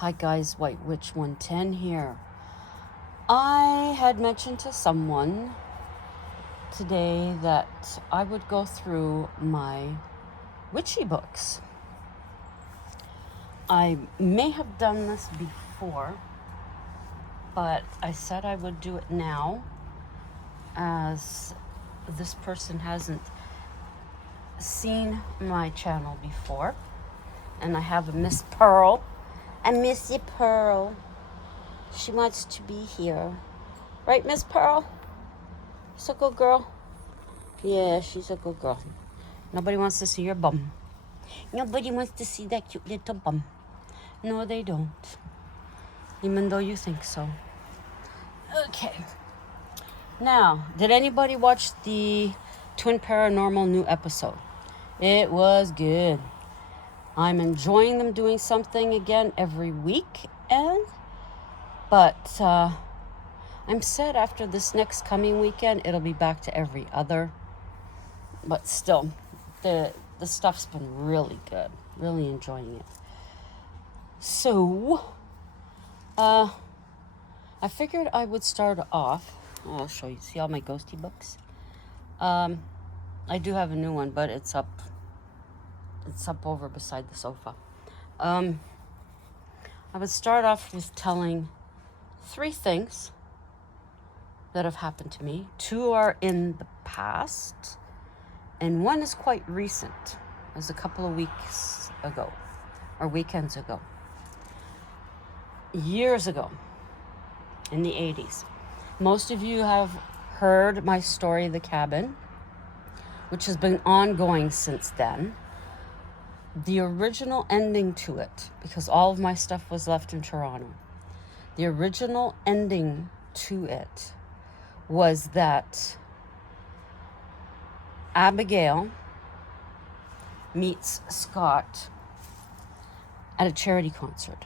Hi guys, White Witch 110 here. I had mentioned to someone today that I would go through my witchy books. I may have done this before, but I said I would do it now as this person hasn't seen my channel before. And I have a Miss Pearl. And Missy Pearl. She wants to be here. Right, Miss Pearl? She's a good girl. Yeah, she's a good girl. Nobody wants to see your bum. Nobody wants to see that cute little bum. No, they don't. Even though you think so. Okay. Now, did anybody watch the Twin Paranormal new episode? It was good. I'm enjoying them doing something again every week, but I'm sad after this next coming weekend it'll be back to every other. But still, the stuff's been really good. Really enjoying it. So, I figured I would start off. I'll show you. See all my ghosty books? I do have a new one, but it's up. It's up over beside the sofa. I would start off with telling 3 things that have happened to me. 2 are in the past, and 1 is quite recent. It was a couple of weeks ago, or weekends ago. Years ago, in the 80s. Most of you have heard my story, The Cabin, which has been ongoing since then. The original ending to it, because all of my stuff was left in Toronto, the original ending to it was that Abigail meets Scott at a charity concert.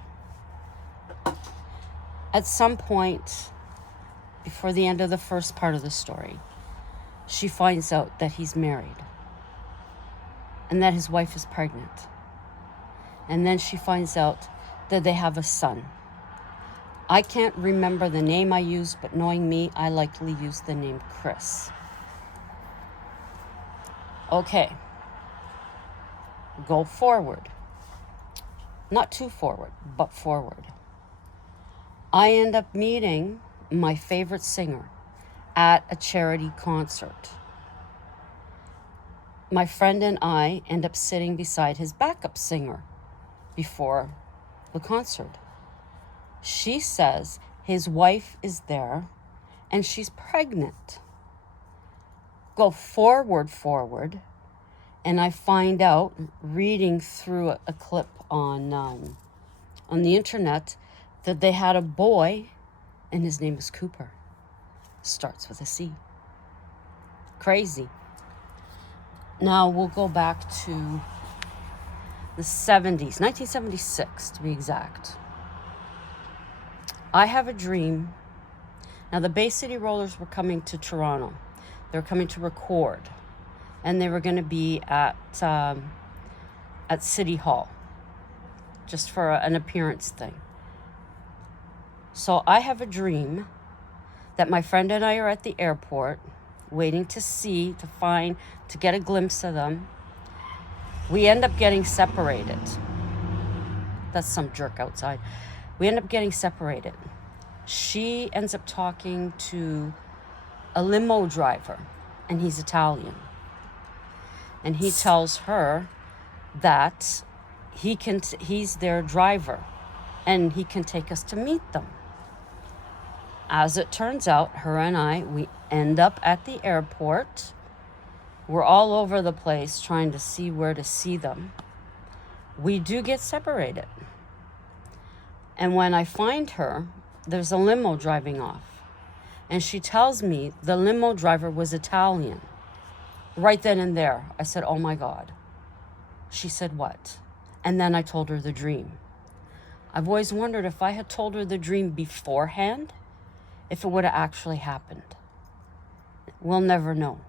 At some point before the end of the first part of the story, she finds out that he's married and that his wife is pregnant. And then she finds out that they have a son. I can't remember the name I used, but knowing me, I likely used the name Chris. Okay. Go forward. Not too forward, but forward. I end up meeting my favorite singer at a charity concert. My friend and I end up sitting beside his backup singer before the concert. She says his wife is there and she's pregnant. Go forward, and I find out, reading through a clip on the internet, that they had a boy and his name is Cooper. Starts with a C. Crazy. Now we'll go back to the 70s, 1976 to be exact. I have a dream. Now the Bay City Rollers were coming to Toronto. They were coming to record. And they were going to be at City Hall. Just for an appearance thing. So I have a dream that my friend and I are at the airport waiting to get a glimpse of them. We end up getting separated. That's some jerk outside. We end up getting separated. She ends up talking to a limo driver, and he's Italian. And he tells her that he's their driver, and he can take us to meet them. As it turns out, her and I, we end up at the airport. We're all over the place trying to see where to see them. We do get separated. And when I find her, there's a limo driving off. And she tells me the limo driver was Italian. Right then and there, I said, oh my God. She said, what? And then I told her the dream. I've always wondered if I had told her the dream beforehand, if it would have actually happened. We'll never know.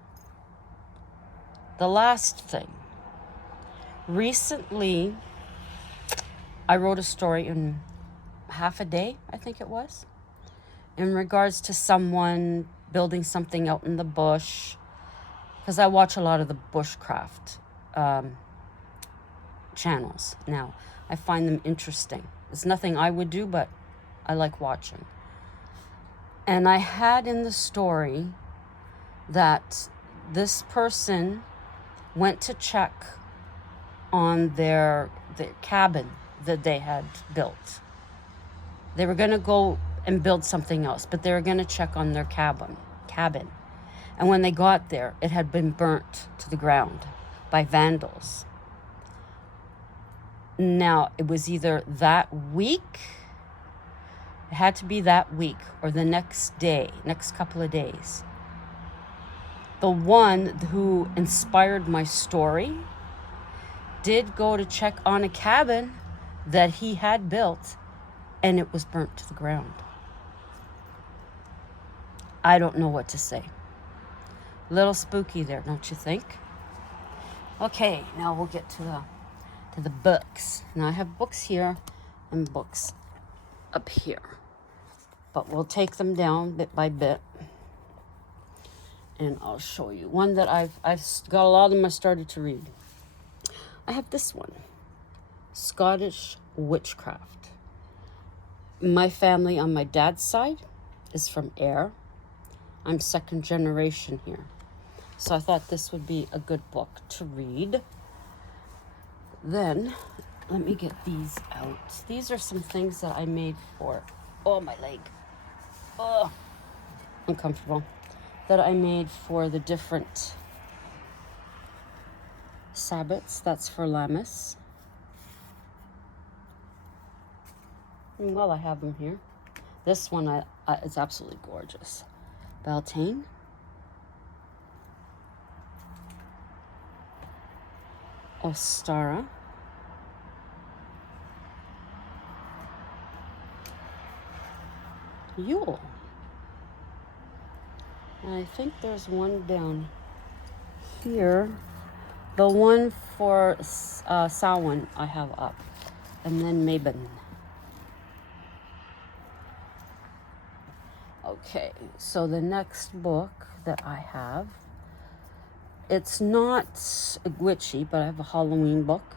The last thing. Recently, I wrote a story in half a day, I think it was, in regards to someone building something out in the bush, because I watch a lot of the bushcraft channels now. I find them interesting. It's nothing I would do, but I like watching. And I had in the story that this person went to check on their cabin that they had built. They were going to go and build something else, but they were going to check on their cabin. And when they got there, it had been burnt to the ground by vandals. Now, it was either that week, it had to be that week, or the next day, next couple of days. The one who inspired my story did go to check on a cabin that he had built, and it was burnt to the ground. I don't know what to say. A little spooky there, don't you think? Okay, now we'll get to the books. Now I have books here and books up here, but we'll take them down bit by bit, and I'll show you one that I've got. A lot of them I started to read. I have this one, Scottish witchcraft. My family on my dad's side is from Ayr. I'm second generation here. So I thought this would be a good book to read. Then, let me get these out. These are some things that I made for, oh, my leg. Oh, uncomfortable. That I made for the different Sabbats. That's for Lammas. And well, I have them here. This one is absolutely gorgeous. Beltane. Ostara. Yule. And I think there's one down here. The one for Samhain I have up. And then Mabon. Okay, so the next book that I have, it's not witchy, but I have a Halloween book.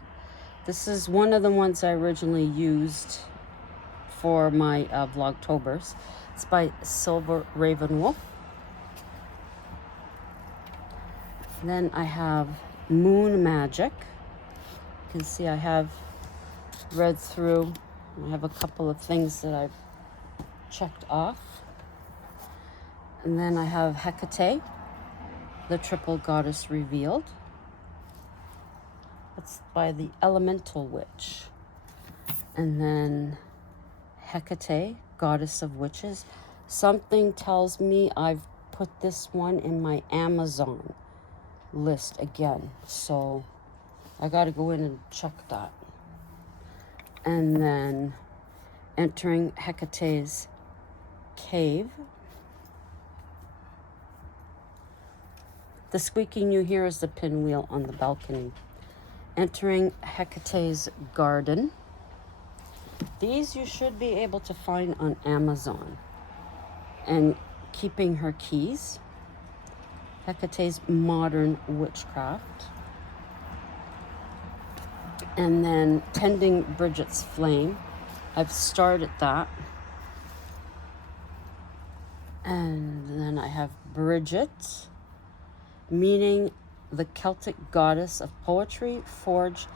This is one of the ones I originally used for my Vlogtobers. It's by Silver Raven Wolf. Then I have Moon Magic. You can see I have read through. I have a couple of things that I've checked off. And then I have Hecate, the Triple Goddess Revealed. That's by the Elemental Witch. And then Hecate, Goddess of Witches. Something tells me I've put this one in my Amazon list again. So I got to go in and check that. And then Entering Hecate's Cave. The squeaking you hear is the pinwheel on the balcony. Entering Hecate's Garden. These you should be able to find on Amazon. And Keeping Her Keys. Hecate's Modern Witchcraft. And then Tending Bridget's Flame. I've started that. And then I have Bridget, meaning the Celtic goddess of poetry, forge,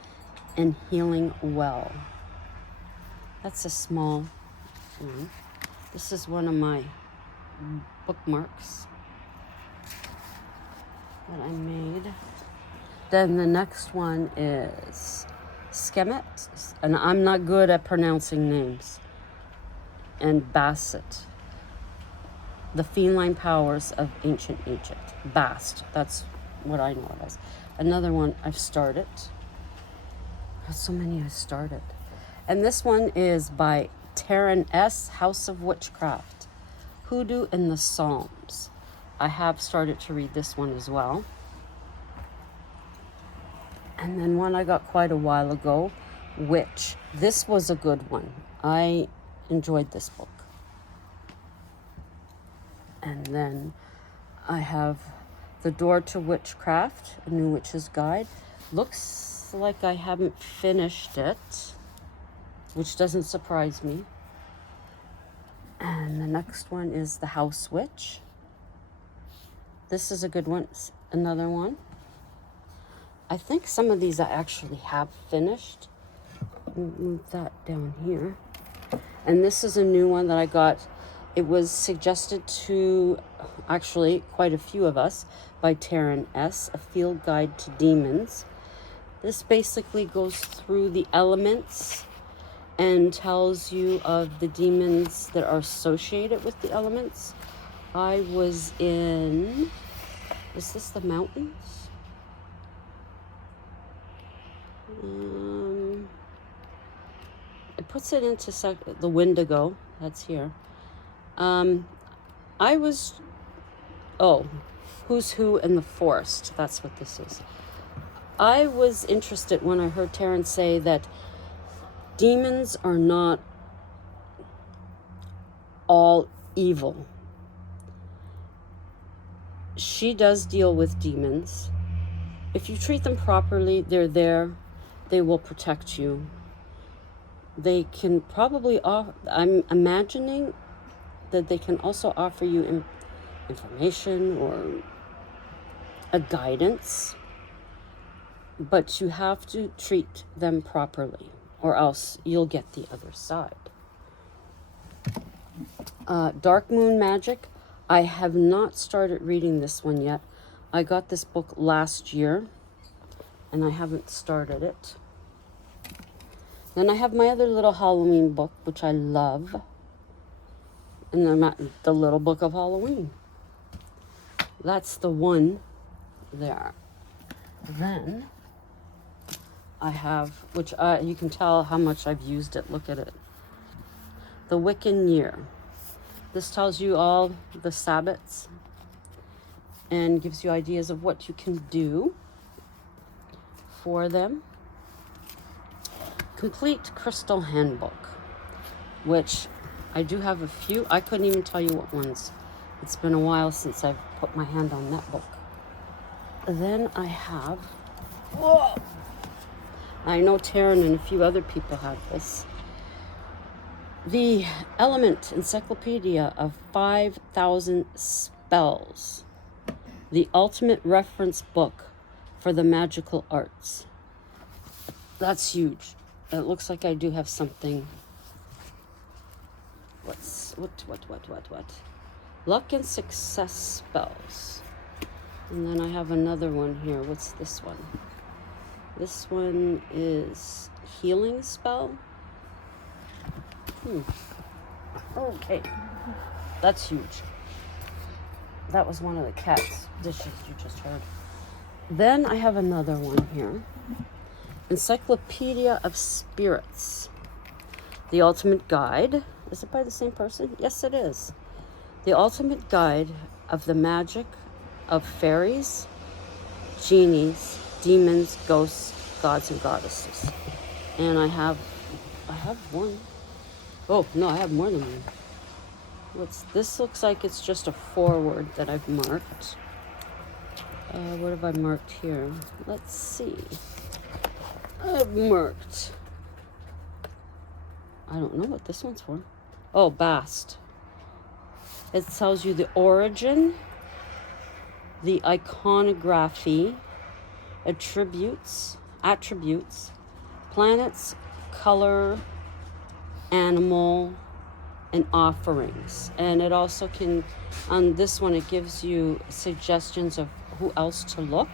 and healing well. That's a small one. This is one of my bookmarks that I made. Then the next one is Skemet, and I'm not good at pronouncing names, and Basset. The Feline Powers of Ancient Egypt. Bast, that's what I know it as. Another one I've started. There's so many I started. And this one is by Taryn S., House of Witchcraft. Hoodoo in the Psalms. I have started to read this one as well. And then one I got quite a while ago, Witch. This was a good one. I enjoyed this book. And then I have The Door to Witchcraft, A New Witch's Guide. Looks like I haven't finished it, which doesn't surprise me. And the next one is The House Witch. This is a good one. Another one. I think some of these I actually have finished. Move that down here. And this is a new one that I got. It was suggested to actually quite a few of us by Taryn S., A Field Guide to Demons. This basically goes through the elements and tells you of the demons that are associated with the elements. I was in, is this the mountains? It puts it into the Wendigo, that's here. I was, Who's Who in the Forest, that's what this is. I was interested when I heard Taryn say that demons are not all evil. She does deal with demons. If you treat them properly, they're there. They will protect you. They can probably I'm imagining that they can also offer you information or a guidance, but you have to treat them properly or else you'll get the other side. Dark Moon Magic. I have not started reading this one yet. I got this book last year and I haven't started it. Then I have my other little Halloween book, which I love. And I'm at the Little Book of Halloween. That's the one there. Then I have, which you can tell how much I've used it. Look at it. The Wiccan Year. This tells you all the Sabbats and gives you ideas of what you can do for them. Complete Crystal Handbook, which I do have a few. I couldn't even tell you what ones. It's been a while since I've put my hand on that book. Then I have, I know Taryn and a few other people have this. The Element Encyclopedia of 5,000 Spells. The ultimate reference book for the magical arts. That's huge. It looks like I do have something. What? Luck and Success Spells. And then I have another one here. What's this one? This one is Healing Spell. Okay. That's huge. That was one of the cat's dishes you just heard. Then I have another one here. Encyclopedia of Spirits. The Ultimate Guide. Is it by the same person? Yes, it is. The Ultimate Guide of the Magic of Fairies, Genies, Demons, Ghosts, Gods, and Goddesses. And I have one. Oh, no, I have more than one. This looks like it's just a foreword that I've marked. What have I marked here? Let's see. I've marked. I don't know what this one's for. Oh, Bast. It tells you the origin, the iconography, attributes, planets, color, animal, and offerings. And it also can, on this one, it gives you suggestions of who else to look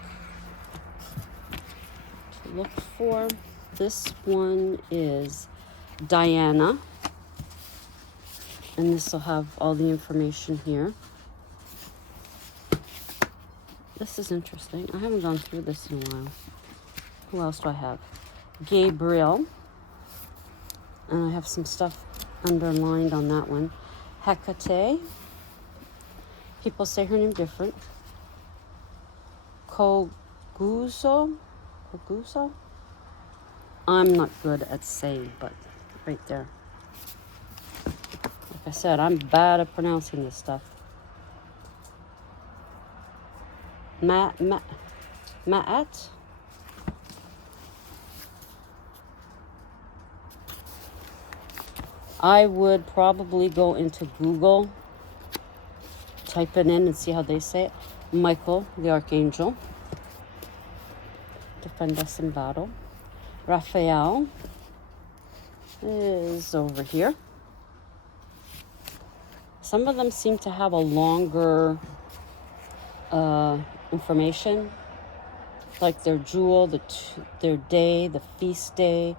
for. This one is Diana. And this will have all the information here. This is interesting. I haven't gone through this in a while. Who else do I have? Gabriel. And I have some stuff underlined on that one. Hecate. People say her name different. Koguso. I'm not good at saying, but right there. I said, I'm bad at pronouncing this stuff. Ma'at? I would probably go into Google, type it in and see how they say it. Michael, the Archangel. Defend us in battle. Raphael is over here. Some of them seem to have a longer information, like their jewel, their day, the feast day,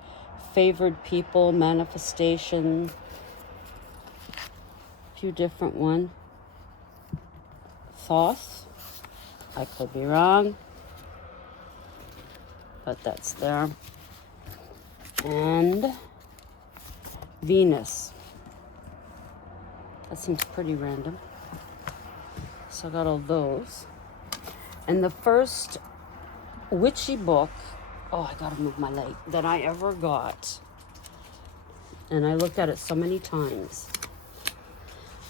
favored people, manifestation, a few different ones. Thoth, I could be wrong, but that's there. And Venus. That seems pretty random. So I got all those. And the first witchy book, oh, I gotta move my leg, that I ever got, and I looked at it so many times,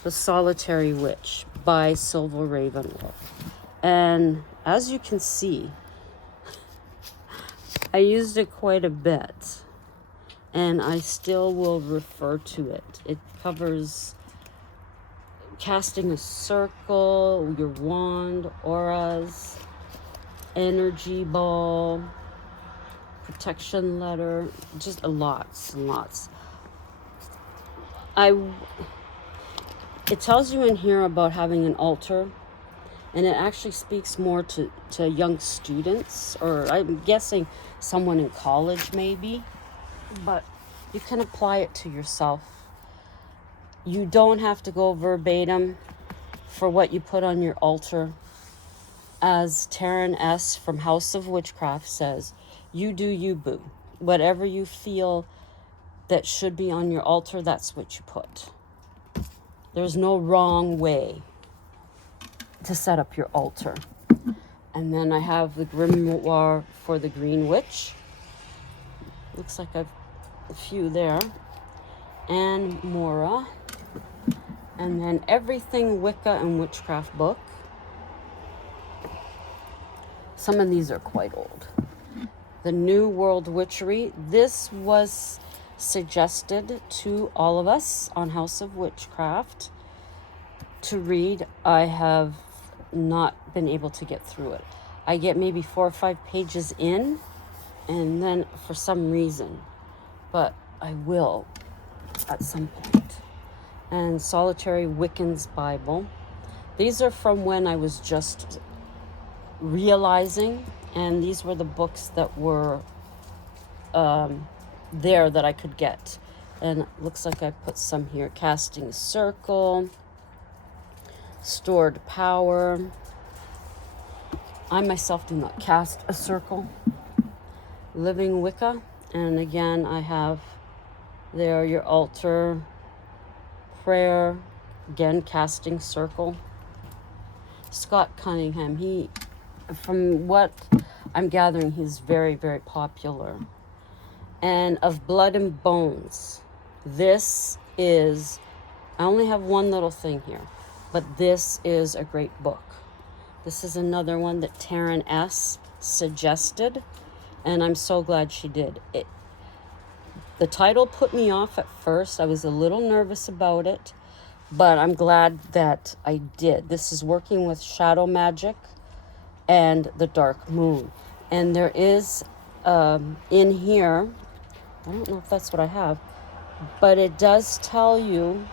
The Solitary Witch by Silver Ravenwolf. And as you can see, I used it quite a bit, and I still will refer to it. It covers casting a circle, your wand, auras, energy ball, protection letter, just lots and lots. It tells you in here about having an altar, and it actually speaks more to young students, or I'm guessing someone in college maybe, but you can apply it to yourself. You don't have to go verbatim for what you put on your altar. As Taryn S. from House of Witchcraft says, you do you, boo. Whatever you feel that should be on your altar, that's what you put. There's no wrong way to set up your altar. And then I have the grimoire for the Green Witch. Looks like I've a few there. And Mora. And then Everything Wicca and Witchcraft book. Some of these are quite old. The New World Witchery. This was suggested to all of us on House of Witchcraft to read. I have not been able to get through it. I get maybe 4 or 5 pages in, and then for some reason, but I will at some point. And Solitary Wiccan's Bible. These are from when I was just realizing, and these were the books that were there that I could get. And it looks like I put some here. Casting Circle, Stored Power. I myself do not cast a circle. Living Wicca. And again, I have there your altar, prayer, again, Casting Circle. Scott Cunningham, he, from what I'm gathering, he's very, very popular. And Of Blood and Bones. This is, I only have one little thing here, but this is a great book. This is another one that Taryn S. suggested, and I'm so glad she did. The title put me off at first. I was a little nervous about it, but I'm glad that I did. This is working with shadow magic and the dark moon. And there is in here, I don't know if that's what I have, but it does tell you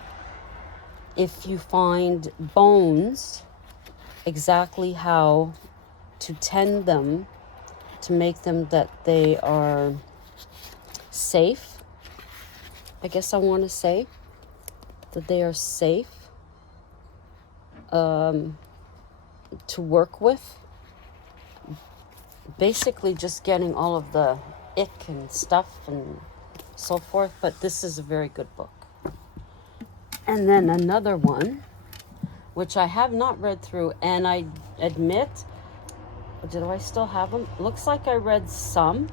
if you find bones, exactly how to tend them to make them that they are safe. I guess I want to say that they are safe to work with. Basically just getting all of the ick and stuff and so forth, but this is a very good book. And then another one, which I have not read through, and I admit, do I still have them? Looks like I read some.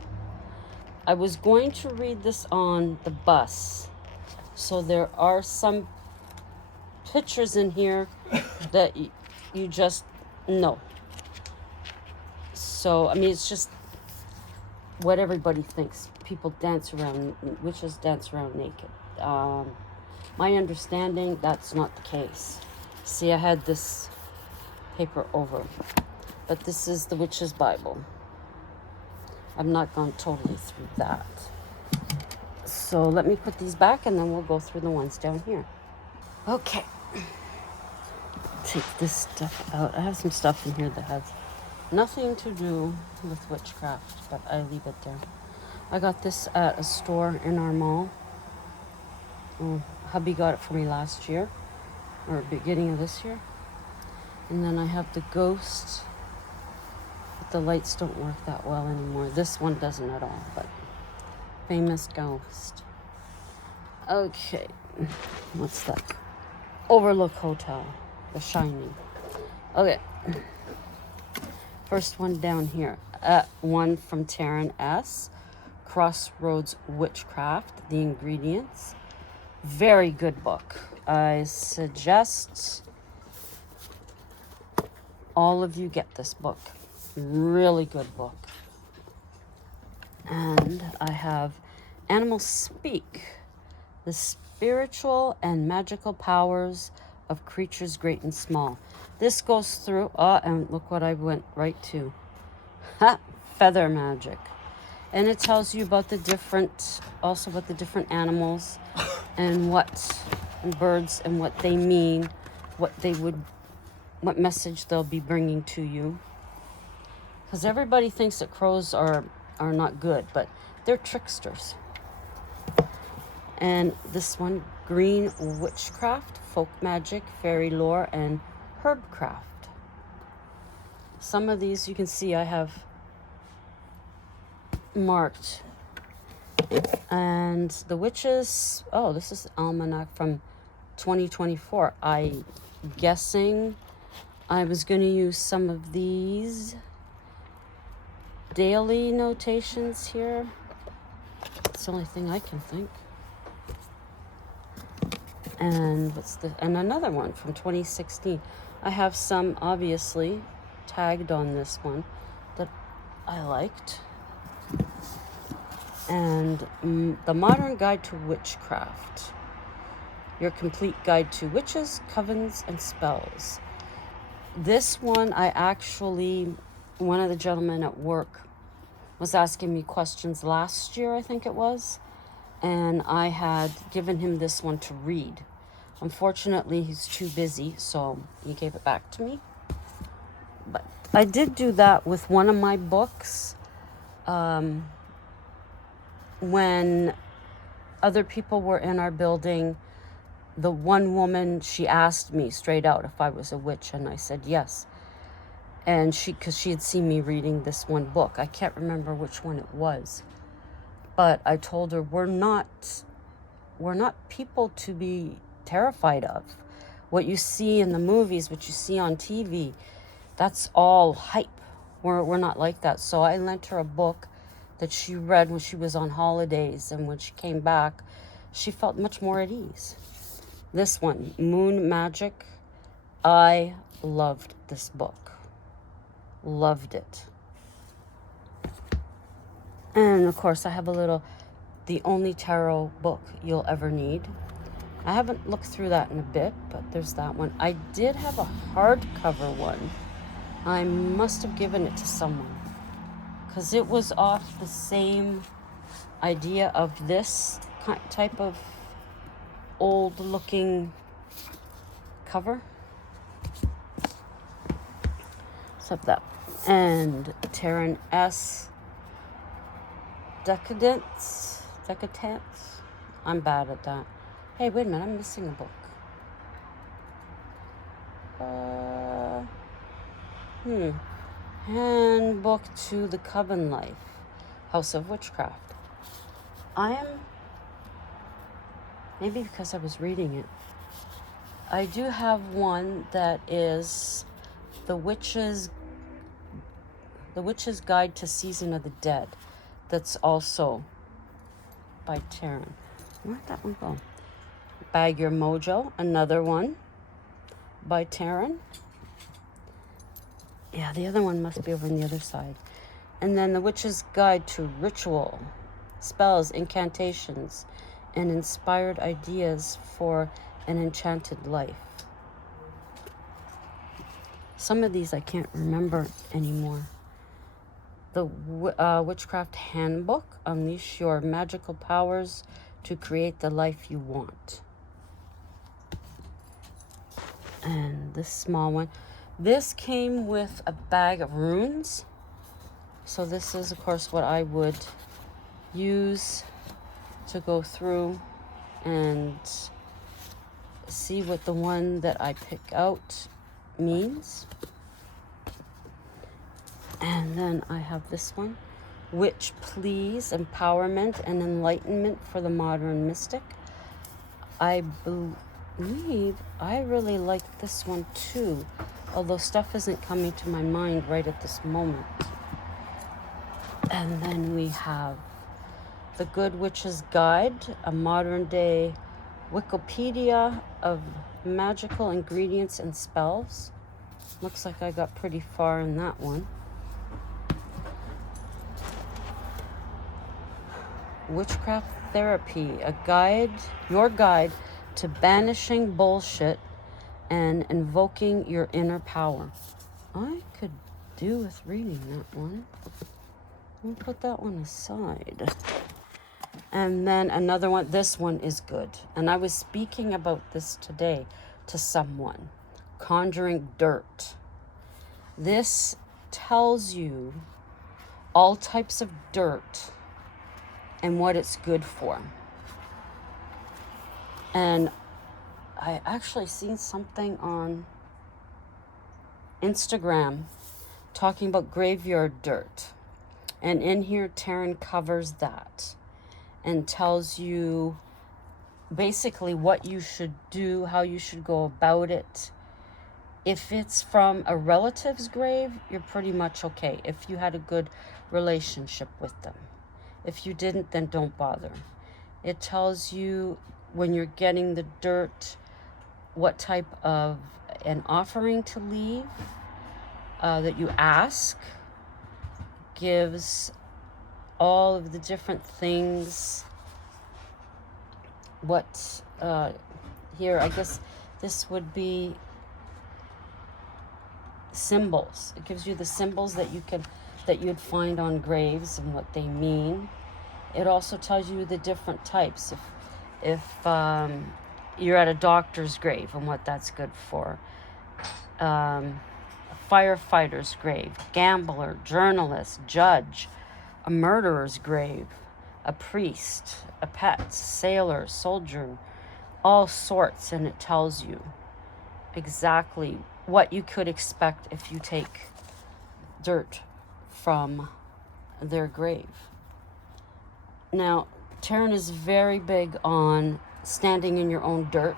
I was going to read this on the bus, so there are some pictures in here that you just know. So, I mean, it's just what everybody thinks. People dance around, witches dance around naked. My understanding, that's not the case. See, I had this paper over, but this is the Witch's Bible. I've not gone totally through that. So let me put these back and then we'll go through the ones down here. Okay. Take this stuff out. I have some stuff in here that has nothing to do with witchcraft, but I leave it there. I got this at a store in our mall. Hubby got it for me last year, or beginning of this year. And then I have the ghost, but the lights don't work that well anymore. This one doesn't at all, but famous ghost. Okay, what's that? Overlook Hotel, The Shining. Okay, first one down here. One from Taryn S. Crossroads Witchcraft, The Ingredients. Very good book. I suggest all of you get this book. Really good book. And I have Animals Speak, The Spiritual and Magical Powers of Creatures Great and Small. This goes through, and look what I went right to. Feather magic. And it tells you about the different animals and and birds and what they mean, what message they'll be bringing to you. Because everybody thinks that crows are not good, but they're tricksters. And this one, Green Witchcraft, Folk Magic, Fairy Lore, and Herbcraft. Some of these you can see I have marked. And the witches, this is almanac from 2024. I guessing I was going to use some of these daily notations here. It's the only thing I can think. And and another one from 2016. I have some obviously tagged on this one that I liked. And The Modern Guide to Witchcraft. Your complete guide to witches, covens, and spells. This one one of the gentlemen at work was asking me questions last year, I think it was. And I had given him this one to read. Unfortunately, he's too busy, so he gave it back to me. But I did do that with one of my books. When other people were in our building, the one woman, she asked me straight out if I was a witch, and I said yes. And because she had seen me reading this one book. I can't remember which one it was. But I told her, we're not people to be terrified of. What you see in the movies, what you see on TV, that's all hype. We're not like that. So I lent her a book that she read when she was on holidays, and when she came back, she felt much more at ease. This one, Moon Magic. I loved this book. Loved it. And of course, I have the only tarot book you'll ever need. I haven't looked through that in a bit, but there's that one. I did have a hardcover one. I must have given it to someone, because it was off the same idea of this type of old-looking cover. So that. And Taryn S. Decadence. I'm bad at that. Hey, wait a minute, I'm missing a book. Handbook to the Coven Life, House of Witchcraft. Maybe because I was reading it, I do have one that is The Witch's Guide to Season of the Dead. That's also by Taryn. Where'd that one go? Bag Your Mojo, another one. by Taryn. Yeah, the other one must be over on the other side. And then The Witch's Guide to Ritual, Spells, Incantations, and Inspired Ideas for an Enchanted Life. Some of these I can't remember anymore. The Witchcraft Handbook, Unleash Your Magical Powers to Create the Life You Want. And this small one. This came with a bag of runes. So this is, of course, what I would use to go through and see what the one that I pick out means. And then I have this one, Witch Please, Empowerment and Enlightenment for the Modern Mystic. I believe I really like this one too, although stuff isn't coming to my mind right at this moment. And then we have The Good Witch's Guide, a modern day Wikipedia of magical ingredients and spells. Looks like I got pretty far in that one. Witchcraft Therapy, a guide, your guide to banishing bullshit and invoking your inner power. I could do with reading that one. We'll put that one aside. And then another one, this one is good. And I was speaking about this today to someone. Conjuring Dirt. This tells you all types of dirt and what it's good for. And I actually seen something on Instagram talking about graveyard dirt. And in here, Taryn covers that and tells you basically what you should do, how you should go about it. If it's from a relative's grave, you're pretty much okay if you had a good relationship with them. If you didn't, then don't bother. It tells you when you're getting the dirt, what type of an offering to leave, that you ask. Gives all of the different things. What, here, I guess this would be symbols. It gives you the symbols that you'd find on graves and what they mean. It also tells you the different types. If you're at a doctor's grave and what that's good for. A firefighter's grave, gambler, journalist, judge, a murderer's grave, a priest, a pet, sailor, soldier, all sorts, and it tells you exactly what you could expect if you take dirt from their grave. Now, Taryn is very big on standing in your own dirt.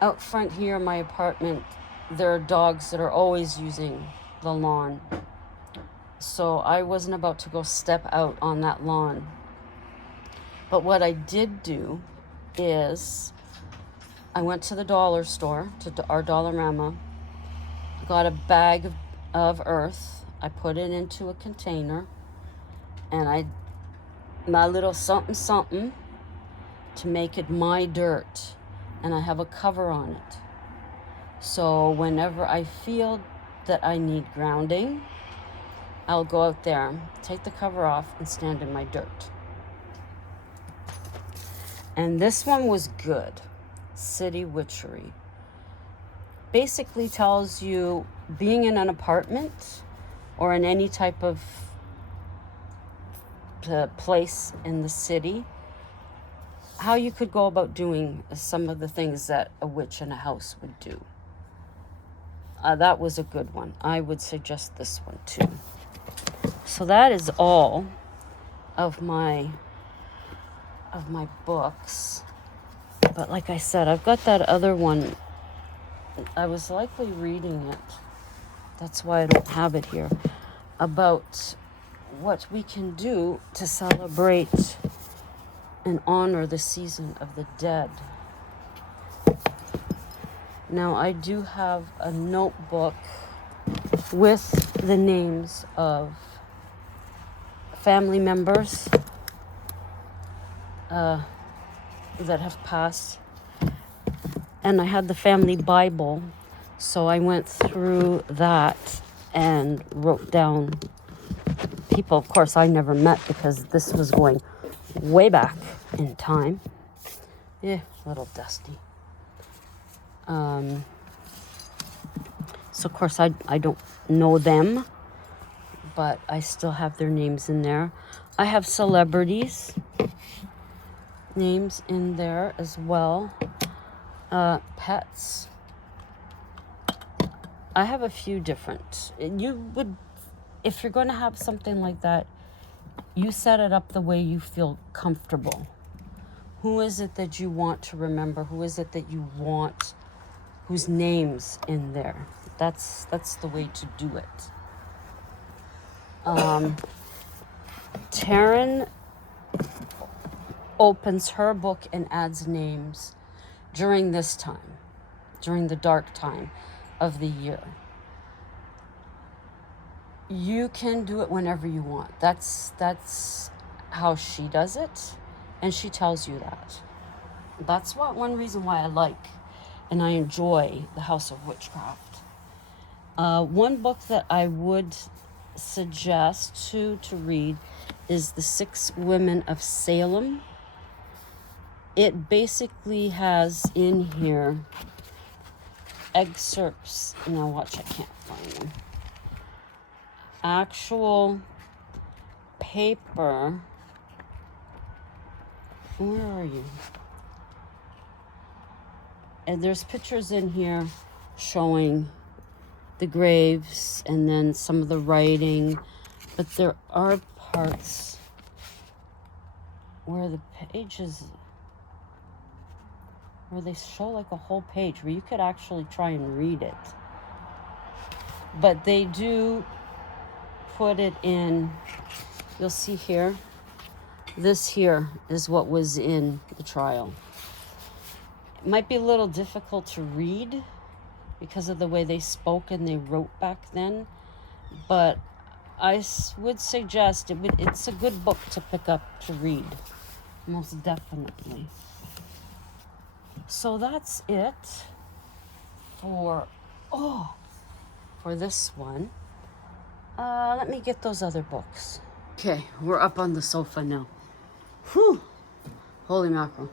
Out front here in my apartment, there are dogs that are always using the lawn. So I wasn't about to go step out on that lawn. But what I did do is I went to the dollar store, to our Dollarama, got a bag of earth. I put it into a container, and my little something something to make it my dirt, and I have a cover on it. So whenever I feel that I need grounding, I'll go out there, take the cover off, and stand in my dirt. And this one was good. City Witchery. Basically tells you, being in an apartment or in any type of place in the city, how you could go about doing some of the things that a witch in a house would do. That was a good one. I would suggest this one too. So that is all of my books. But like I said, I've got that other one. I was likely reading it. That's why I don't have it here. About what we can do to celebrate and honor the season of the dead. Now, I do have a notebook with the names of family members that have passed. And I had the family Bible, so I went through that and wrote down people. Of course, I never met because this was going way back in time. Yeah, a little dusty. So, of course, I don't know them, but I still have their names in there. I have celebrities' names in there as well. Pets. I have a few different. You would, if you're going to have something like that, you set it up the way you feel comfortable. Who is it that you want to remember? Who is it that you want, whose name's in there? That's the way to do it. Taryn opens her book and adds names during this time, during the dark time of the year. You can do it whenever you want. That's how she does it, and she tells you that. That's one reason why I like and I enjoy the House of Witchcraft. One book that I would suggest to read is The 6 Women of Salem. It basically has in here excerpts. Now watch, I can't find them. Actual paper. Where are you? And there's pictures in here showing the graves and then some of the writing, but there are parts where the pages, where they show like a whole page where you could actually try and read it. But they do put it in, you'll see here, this here is what was in the trial. It might be a little difficult to read because of the way they spoke and they wrote back then, but I would suggest it's a good book to pick up to read, most definitely. So that's it for this one. Let me get those other books. Okay, we're up on the sofa now. Whew, holy mackerel.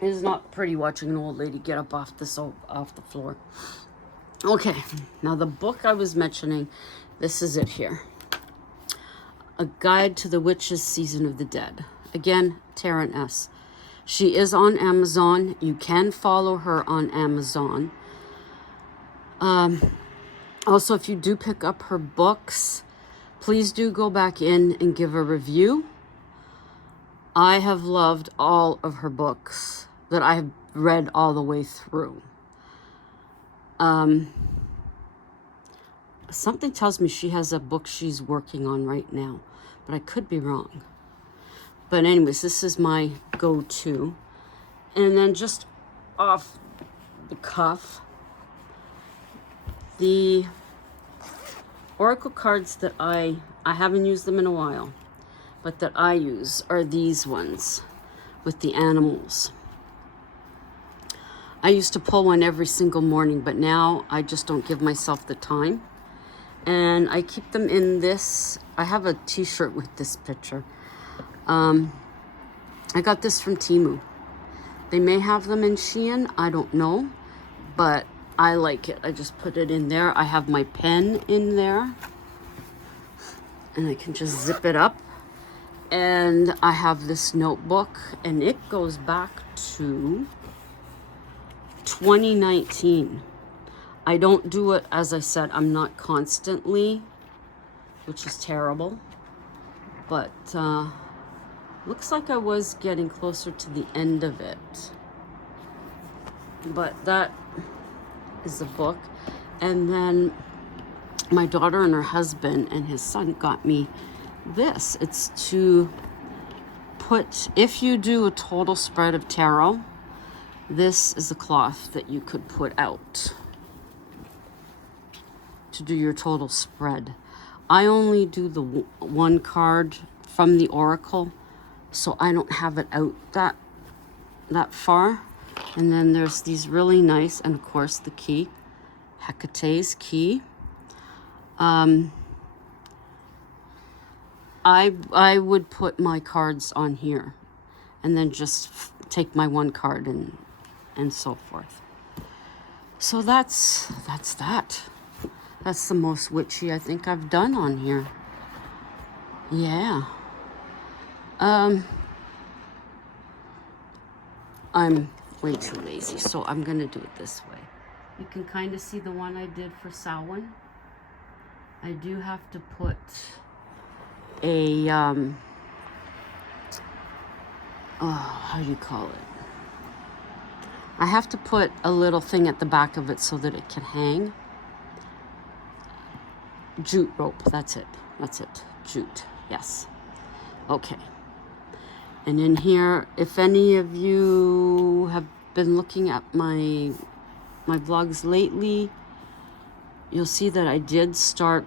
It is not pretty watching an old lady get up off the floor. Okay, now the book I was mentioning, this is it here. A Guide to the Witches' Season of the Dead. Again, Taryn S. She is on Amazon. You can follow her on Amazon. Also, if you do pick up her books, please do go back in and give a review. I have loved all of her books that I have read all the way through. Something tells me she has a book she's working on right now, but I could be wrong. But anyways, this is my go-to. And then just off the cuff, the oracle cards that I haven't used them in a while, but that I use are these ones with the animals. I used to pull one every single morning, but now I just don't give myself the time. And I keep them in this. I have a t-shirt with this picture. I got this from Temu. They may have them in Shein, I don't know, but I like it. I just put it in there. I have my pen in there, and I can just zip it up. And I have this notebook, and it goes back to 2019. I don't do it, as I said, I'm not constantly, which is terrible, but looks like I was getting closer to the end of it. But that is the book. And then my daughter and her husband and his son got me this. It's to put, if you do a total spread of tarot, This is a cloth that you could put out to do your total spread. I only do the one card from the Oracle, so I don't have it out that far. And then there's these really nice, and of course the key, Hecate's key. I would put my cards on here and then just take my one card and so forth. So that's that. That's the most witchy I think I've done on here. Yeah. I'm way too lazy, so I'm gonna do it this way. You can kind of see the one I did for Samhain. I do have to put a, how do you call it? I have to put a little thing at the back of it so that it can hang. Jute rope, that's it. Jute, yes. Okay. And in here, if any of you have been looking at my vlogs lately, you'll see that I did start,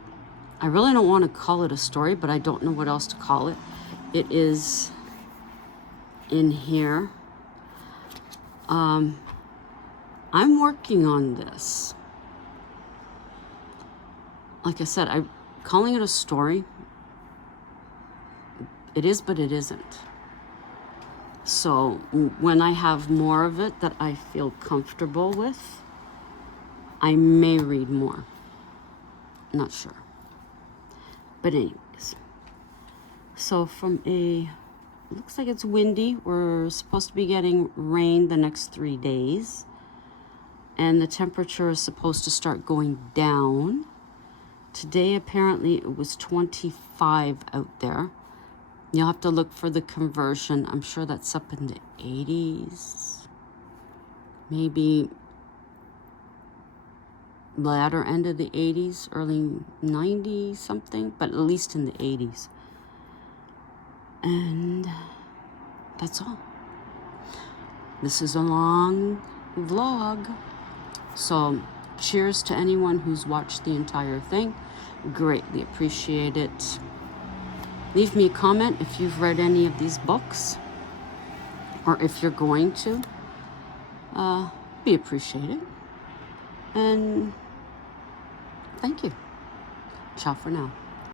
I really don't want to call it a story, but I don't know what else to call it. It is in here. I'm working on this. Like I said, I'm calling it a story. It is, but it isn't. So when I have more of it that I feel comfortable with, I may read more. Not sure. But anyways. So looks like it's windy. We're supposed to be getting rain the next 3 days. And the temperature is supposed to start going down. Today, apparently, it was 25 out there. You'll have to look for the conversion. I'm sure that's up in the 80s. Maybe latter end of the 80s, early 90s something, but at least in the 80s. And that's all. This is a long vlog. So cheers to anyone who's watched the entire thing. Greatly appreciate it. Leave me a comment if you've read any of these books, or if you're going to. Be appreciated. And thank you. Ciao for now.